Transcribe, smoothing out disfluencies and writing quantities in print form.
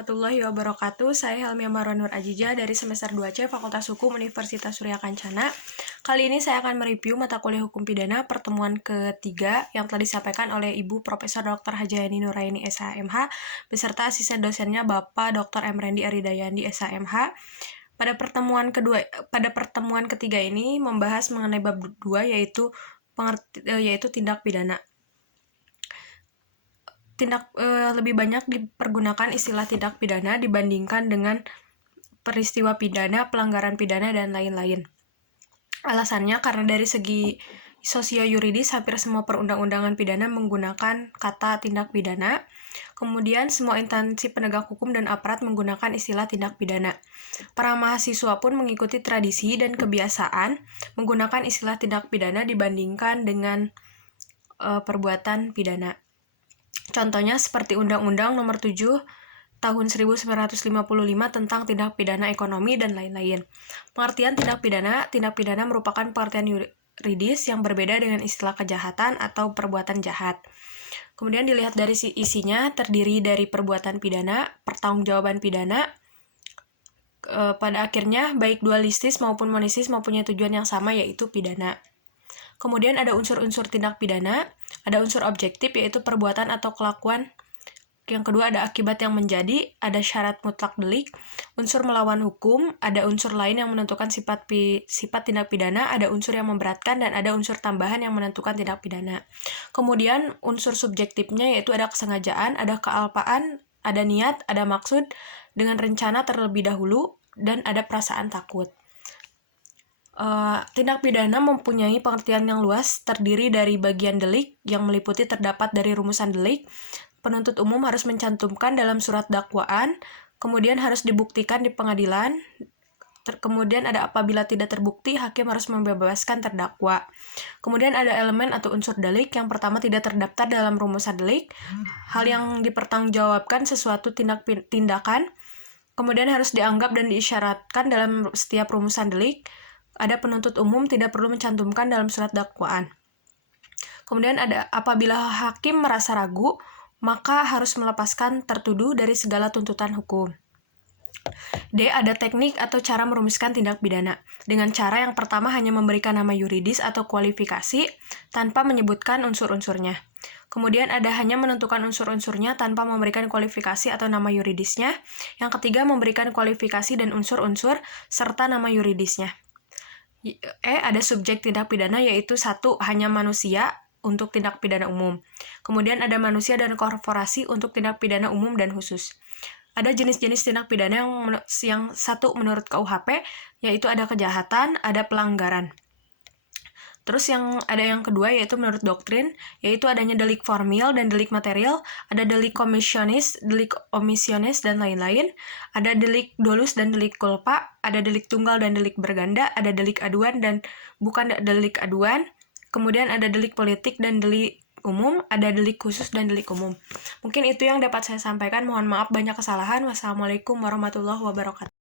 warahmatullahi wabarakatuh. Saya Helmi Amara Nur Ajija dari semester 2C Fakultas Hukum Universitas Surya Kencana. Kali ini saya akan mereview mata kuliah Hukum Pidana pertemuan ketiga yang telah disampaikan oleh Ibu Profesor Dr. Hajayani Nuraini SHMH beserta asisten dosennya Bapak Dr. M. Rendi Aridayandi SHMH. Pada pertemuan ketiga ini membahas mengenai bab 2 yaitu tindak pidana. Lebih banyak dipergunakan istilah tindak pidana dibandingkan dengan peristiwa pidana, pelanggaran pidana, dan lain-lain. Alasannya karena dari segi sosio-yuridis hampir semua perundang-undangan pidana menggunakan kata tindak pidana. Kemudian semua instansi penegak hukum dan aparat menggunakan istilah tindak pidana. Para mahasiswa pun mengikuti tradisi dan kebiasaan menggunakan istilah tindak pidana dibandingkan dengan perbuatan pidana. Contohnya seperti Undang-Undang Nomor 7 Tahun 1955 tentang tindak pidana ekonomi dan lain-lain. Pengertian tindak pidana merupakan pengertian yuridis yang berbeda dengan istilah kejahatan atau perbuatan jahat. Kemudian dilihat dari isinya, terdiri dari perbuatan pidana, pertanggungjawaban pidana, pada akhirnya baik dualistis maupun monistis mempunyai tujuan yang sama yaitu pidana. Kemudian ada unsur-unsur tindak pidana, ada unsur objektif yaitu perbuatan atau kelakuan. Yang kedua ada akibat yang menjadi, ada syarat mutlak delik, unsur melawan hukum, ada unsur lain yang menentukan sifat tindak pidana, ada unsur yang memberatkan, dan ada unsur tambahan yang menentukan tindak pidana. Kemudian unsur subjektifnya yaitu ada kesengajaan, ada kealpaan, ada niat, ada maksud dengan rencana terlebih dahulu, dan ada perasaan takut. Tindak pidana mempunyai pengertian yang luas, terdiri dari bagian delik yang meliputi terdapat dari rumusan delik, penuntut umum harus mencantumkan dalam surat dakwaan, kemudian harus dibuktikan di pengadilan, kemudian ada apabila tidak terbukti, hakim harus membebaskan terdakwa. Kemudian ada elemen atau unsur delik, yang pertama tidak terdaftar dalam rumusan delik, hal yang dipertanggungjawabkan sesuatu tindakan, kemudian harus dianggap dan diisyaratkan dalam setiap rumusan delik, ada penuntut umum tidak perlu mencantumkan dalam surat dakwaan. Kemudian ada apabila hakim merasa ragu, maka harus melepaskan tertuduh dari segala tuntutan hukum. D. Ada teknik atau cara merumuskan tindak pidana. Dengan cara yang pertama hanya memberikan nama yuridis atau kualifikasi tanpa menyebutkan unsur-unsurnya. Kemudian ada hanya menentukan unsur-unsurnya tanpa memberikan kualifikasi atau nama yuridisnya. Yang ketiga memberikan kualifikasi dan unsur-unsur serta nama yuridisnya. Ada subjek tindak pidana yaitu 1. Hanya manusia untuk tindak pidana umum. Kemudian ada manusia dan korporasi untuk tindak pidana umum dan khusus. Ada jenis-jenis tindak pidana yang 1 menurut KUHP, yaitu ada kejahatan, ada pelanggaran. Terus yang kedua yaitu menurut doktrin, yaitu adanya delik formil dan delik material, ada delik komisionis, delik omisionis, dan lain-lain, ada delik dolus dan delik culpa, ada delik tunggal dan delik berganda, ada delik aduan dan bukan delik aduan, kemudian ada delik politik dan delik umum, ada delik khusus dan delik umum. Mungkin itu yang dapat saya sampaikan, mohon maaf banyak kesalahan. Wassalamualaikum warahmatullahi wabarakatuh.